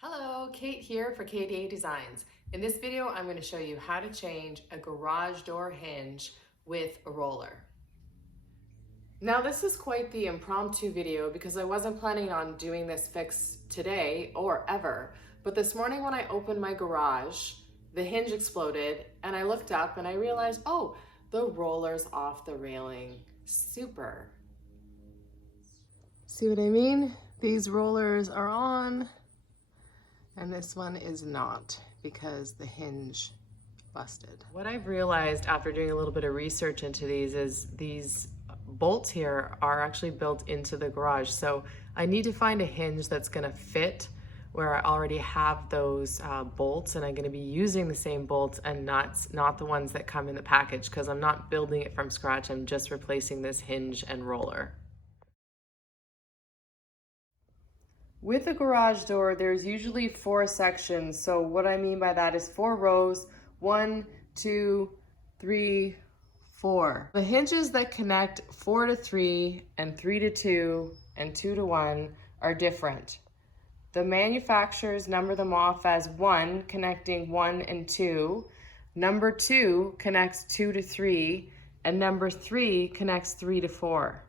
Hello, Kate here for KDA Designs. In this video, I'm going to show you how to change a garage door hinge with a roller. Now this is quite the impromptu video because I wasn't planning on doing this fix today or ever, but this morning when I opened my garage, the hinge exploded and I looked up and I realized, oh, the roller's off the railing. Super. See what I mean? These rollers are on. And this one is not because the hinge busted. What I've realized after doing a little bit of research into these is these bolts here are actually built into the garage. So I need to find a hinge that's gonna fit where I already have those bolts, and I'm gonna be using the same bolts and nuts, not the ones that come in the package, because I'm not building it from scratch. I'm just replacing this hinge and roller. With a garage door, there's usually 4 sections. So what I mean by that is 4 rows, 1, 2, 3, 4. The hinges that connect 4 to 3 and 3 to 2 and 2 to 1 are different. The manufacturers number them off as 1 connecting 1 and 2, number 2 connects 2 to 3, and number 3 connects 3 to 4.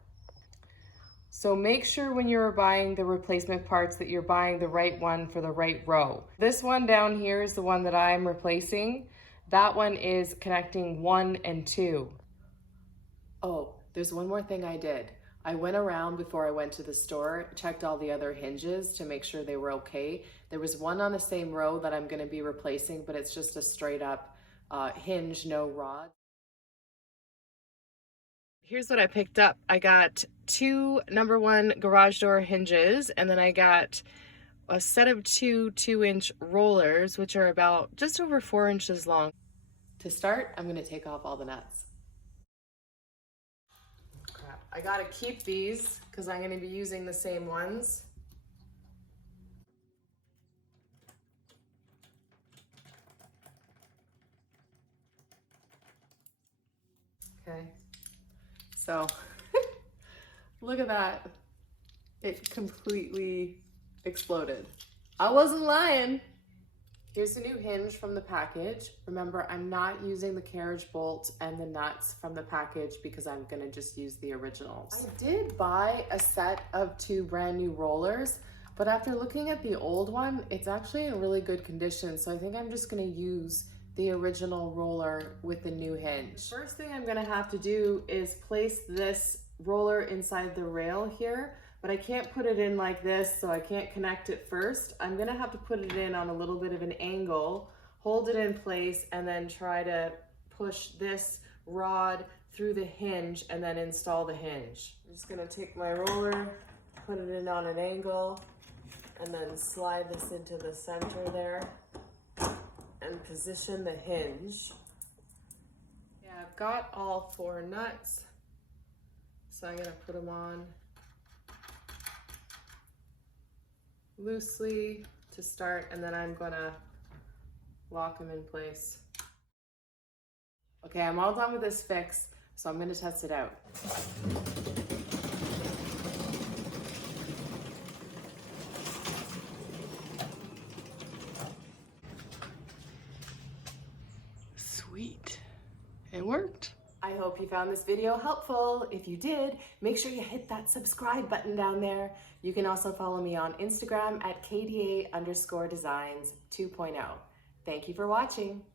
So make sure when you're buying the replacement parts that you're buying the right one for the right row. This one down here is the one that I'm replacing. That one is connecting 1 and 2. Oh, there's one more thing I did. I went around before I went to the store, checked all the other hinges to make sure they were okay. There was one on the same row that I'm going to be replacing, but it's just a straight up hinge, no rod. Here's what I picked up. I got 2 number 1 garage door hinges, and then I got a set of 2 2-inch rollers, which are about just over 4 inches long. To start, I'm gonna take off all the nuts. Crap. I gotta keep these because I'm gonna be using the same ones. Okay. So, look at that. It completely exploded. I wasn't lying. Here's the new hinge from the package. Remember, I'm not using the carriage bolt and the nuts from the package because I'm gonna just use the originals. I did buy a set of 2 brand new rollers, but after looking at the old one, it's actually in really good condition. So I think I'm just gonna use the original roller with the new hinge. First thing I'm gonna have to do is place this roller inside the rail here, but I can't put it in like this, so I can't connect it first. I'm gonna have to put it in on a little bit of an angle, hold it in place, and then try to push this rod through the hinge and then install the hinge. I'm just gonna take my roller, put it in on an angle, and then slide this into the center there and position the hinge. Yeah, I've got all 4 nuts, so I'm gonna put them on loosely to start, and then I'm gonna lock them in place. Okay, I'm all done with this fix, so I'm gonna test it out. Sweet, it worked. I hope you found this video helpful. If you did, make sure you hit that subscribe button down there. You can also follow me on Instagram at KDA_designs 2.0. Thank you for watching.